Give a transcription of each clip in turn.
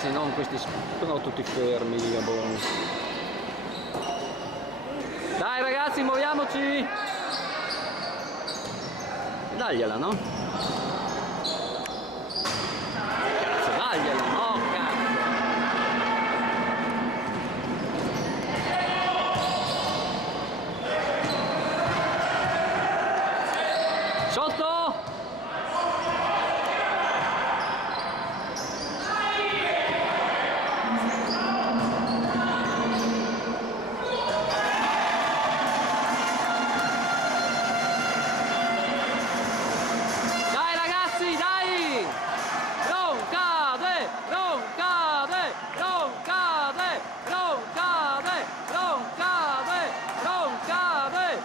ragazzi, non questi sono tutti fermi, boh. Dai ragazzi, muoviamoci! Dagliela, no? Cazzo, dagliela, no, cazzo! Sotto! Dai ragazzi, dai! Non cade! Non cade! Non cade! Non cade! Non cade! Non cade!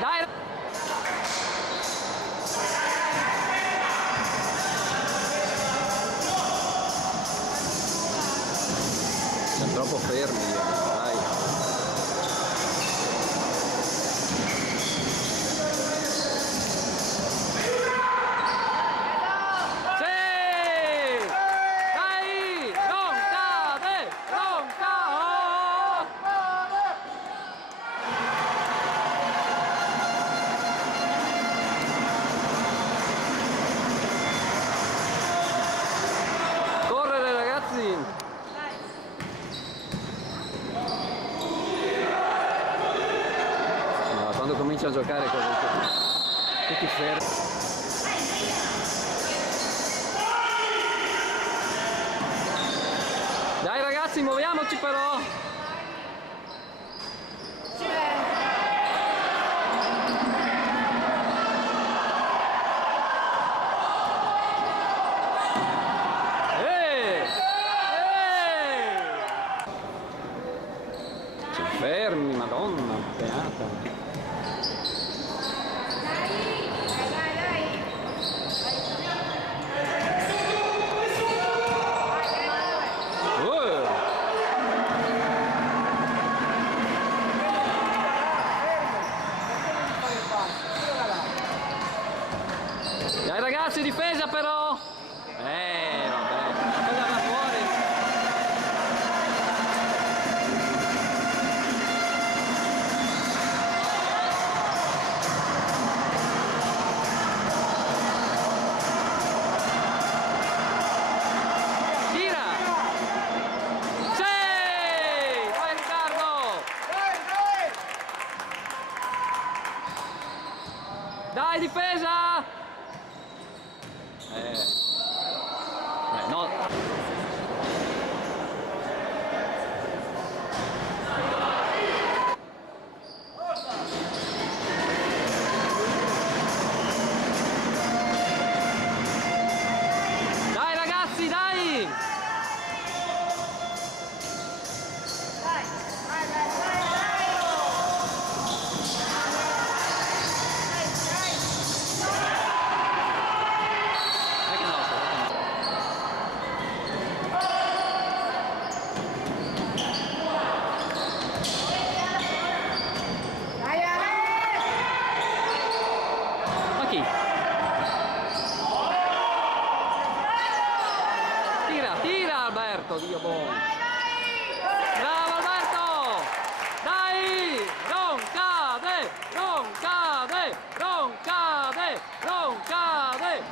Dai! Siamo troppo fermi, dai. Sì! Dai! Non cade! Non cade! Correre ragazzi! No, quando comincio a giocare comunque tutti fermi. Dai ragazzi, muoviamoci però! Fermi, madonna, beata. Dai ragazzi, difesa però! Vabbè, quella va fuori! Tira! Sì! Vai Riccardo! Dai difesa! No. Dai ragazzi, dai! Ma chi? Tira Alberto, Dio buono! Bravo Alberto! Dai! Non cade! Non cade! Non cade! Non cade!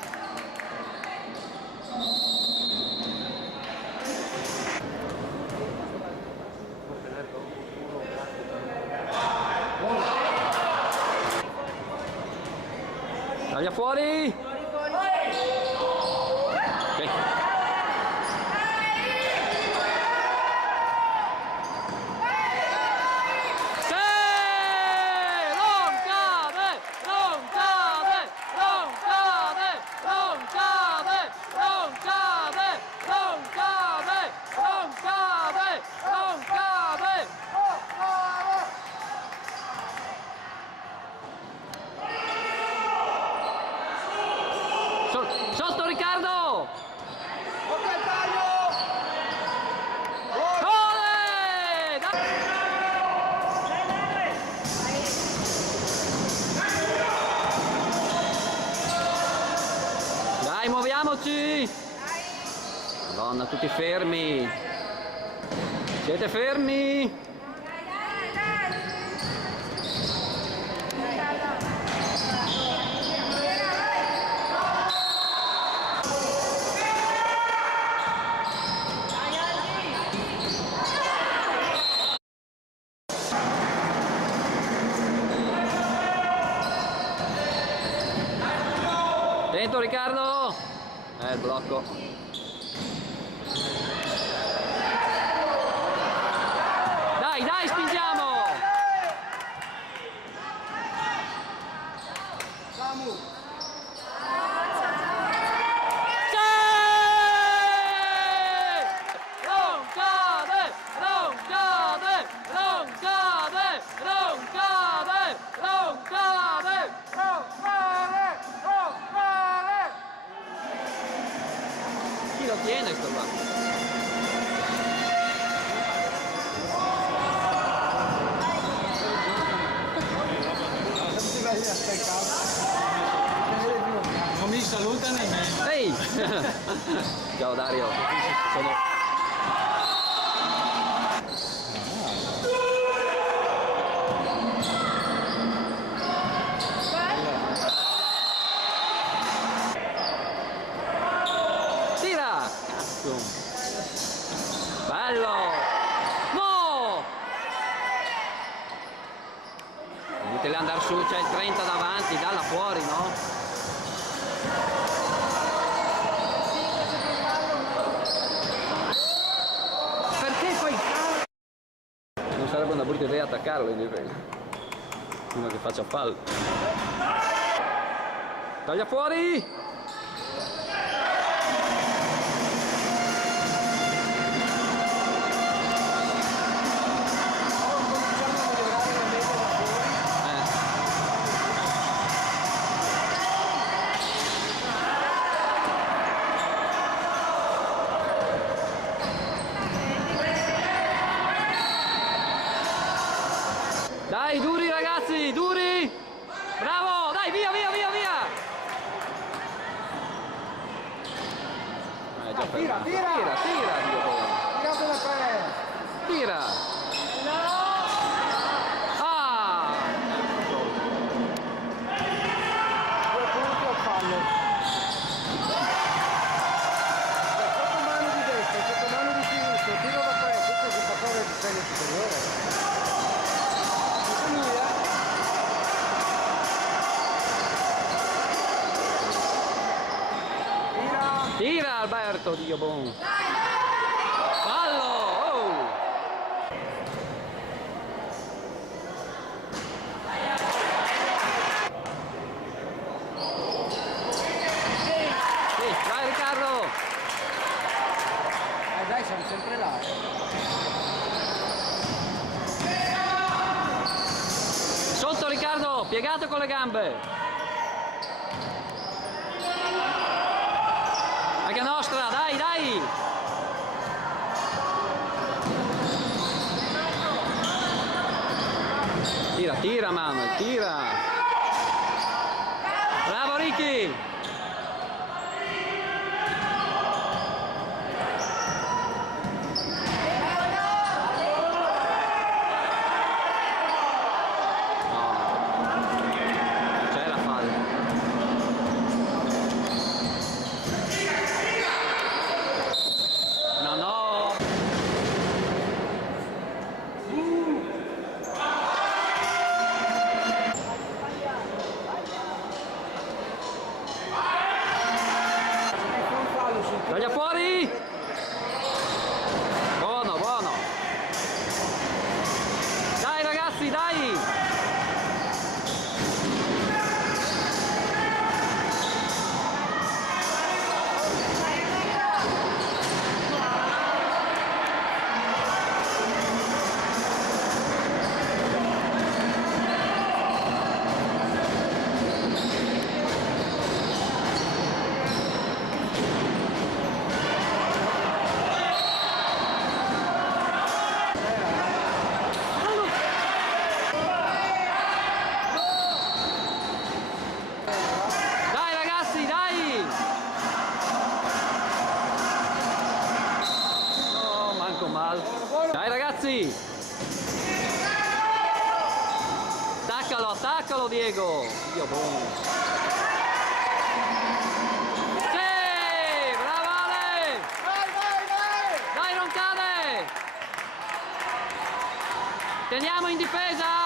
Taglia fuori! Ok. Sotto Riccardo! Dai, muoviamoci! Madonna, tutti fermi! Siete fermi? Attento Riccardo! Il blocco. Dai, dai, spingiamo! Non cade! Non cade! Non cade! Non cade! Non cade! Chi lo tiene sto qua? Non mi saluta nemmeno. Ehi! Ciao Dario. Sono... Tira! Cazzo! Bello! No! Inutile andare su, c'è il 30 davanti, dalla fuori, no? Perché poi non sarebbe una brutta idea attaccarlo in difesa, uno che faccia fallo. Taglia fuori. Dai, duri ragazzi, duri! Bravo, dai, via, via, via, via! Già Tira, fermato. tira! Tira, tira, Dio buono. Tirato da 3. Tira! Ah! 2 punti al fallo. Sotto mano di destra, sotto mano di sinistra, tiro da 3, questo è il giocatore di serie superiore. Tira Alberto, Dio buono! Fallo! Oh! Sì, vai Riccardo! Dai, siamo sempre là. Sotto Riccardo, piegato con le gambe! Anche nostra, dai, dai! Tira, tira Manuel, tira! Bravo Ricky! C'è la falla. No, no! ragazzi! Attaccalo, attaccalo Diego! Dio buono! Sì! Bravo Ale! Dai Roncane! Teniamo in difesa!